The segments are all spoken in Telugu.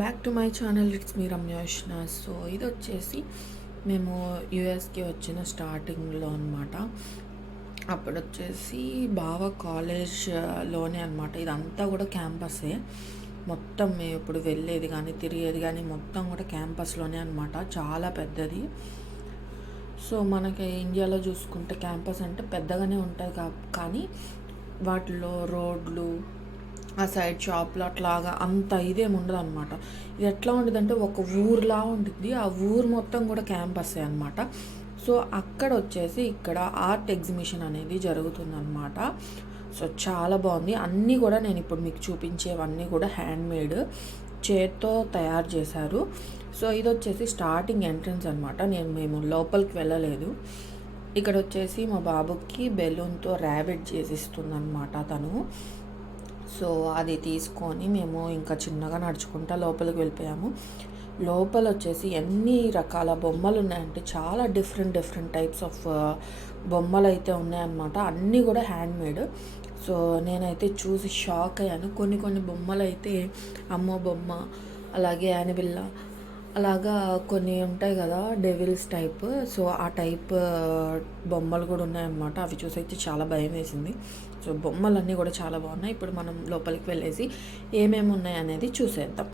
Back to my channel. It's me Ramyoshna. So ఇది వచ్చేసి మేము యూఎస్కి వచ్చిన స్టార్టింగ్లో అనమాట. అప్పుడు వచ్చేసి బావ కాలేజ్లోనే అనమాట. ఇదంతా కూడా క్యాంపసే మొత్తం. మేము ఇప్పుడు వెళ్ళేది కానీ తిరిగేది కానీ మొత్తం కూడా క్యాంపస్లోనే అనమాట. చాలా పెద్దది. సో మనకి ఇండియాలో చూసుకుంటే క్యాంపస్ అంటే పెద్దగానే ఉంటుంది కానీ వాటిలో రోడ్లు ఆ సైడ్ షాప్లో అట్లాగా అంత ఇదేమి ఉండదు అనమాట. ఇది ఎట్లా ఉండదంటే ఒక ఊర్లా ఉంటుంది. ఆ ఊరు మొత్తం కూడా క్యాంపస్సే అనమాట. సో అక్కడ వచ్చేసి ఇక్కడ ఆర్ట్ ఎగ్జిబిషన్ అనేది జరుగుతుందన్నమాట. సో చాలా బాగుంది. అన్నీ కూడా నేను ఇప్పుడు మీకు చూపించేవన్నీ కూడా హ్యాండ్మేడ్, చేత్తో తయారు చేశారు. సో ఇది వచ్చేసి స్టార్టింగ్ ఎంట్రన్స్ అనమాట. మేము లోపలికి వెళ్ళలేదు. ఇక్కడ వచ్చేసి మా బాబుకి బెలూన్తో ర్యాబిట్ చేసిస్తుందన్నమాట తను. సో అది తీసుకొని మేము ఇంకా చిన్నగా నడుచుకుంటా లోపలికి వెళ్ళిపోయాము. లోపల వచ్చేసి ఎన్ని రకాల బొమ్మలు ఉన్నాయంటే చాలా డిఫరెంట్ టైప్స్ ఆఫ్ బొమ్మలు అయితే ఉన్నాయన్నమాట. అన్నీ కూడా హ్యాండ్మేడ్. సో నేనైతే చూసి షాక్ అయ్యాను. కొన్ని బొమ్మలు అయితే అమ్మో బొమ్మ, అలాగే యానిబిల్లా, అలాగా కొన్ని ఉంటాయి కదా డెవిల్స్ టైప్. సో ఆ టైప్ బొమ్మలు కూడా ఉన్నాయన్నమాట. అవి చూసి అయితే చాలా భయం వేసింది. సో బొమ్మలన్నీ కూడా చాలా బాగున్నాయి. ఇప్పుడు మనం లోపలికి వెళ్ళేసి ఏమేమి ఉన్నాయి అనేది చూసేద్దాం.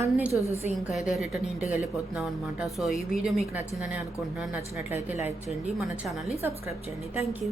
అన్నీ చూసేసి ఇంకా అయితే రిటర్న్ ఇంటికి వెళ్ళిపోతున్నాం అనమాట. సో ఈ వీడియో మీకు నచ్చిందని అనుకుంటున్నాను. నచ్చినట్లయితే లైక్ చేయండి. మన ఛానల్‌ని సబ్స్క్రైబ్ చేయండి. Thank you.